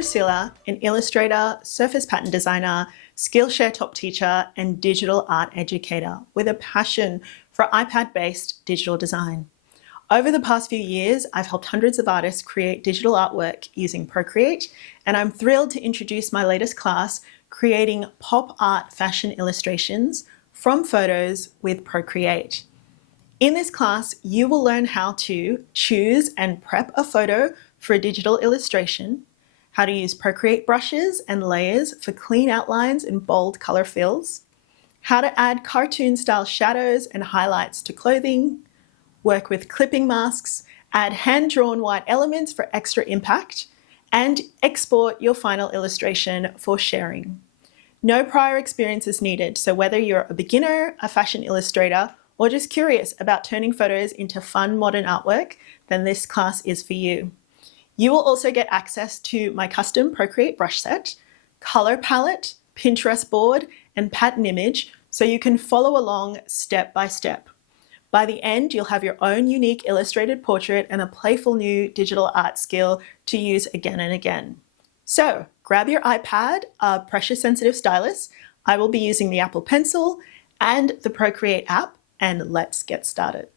Priscilla, an illustrator, surface pattern designer, Skillshare top teacher, and digital art educator with a passion for iPad-based digital design. Over the past few years, I've helped hundreds of artists create digital artwork using Procreate, and I'm thrilled to introduce my latest class, Creating Pop Art Fashion Illustrations from Photos with Procreate. In this class, you will learn how to choose and prep a photo for a digital illustration, how to use Procreate brushes and layers for clean outlines and bold color fills, how to add cartoon-style shadows and highlights to clothing, work with clipping masks, add hand-drawn white elements for extra impact, and export your final illustration for sharing. No prior experience is needed, so whether you're a beginner, a fashion illustrator, or just curious about turning photos into fun modern artwork, then this class is for you. You will also get access to my custom Procreate brush set, color palette, Pinterest board, and pattern image so you can follow along step by step. By the end, you'll have your own unique illustrated portrait and a playful new digital art skill to use again and again. So grab your iPad, a pressure-sensitive stylus. I will be using the Apple Pencil and the Procreate app, and let's get started.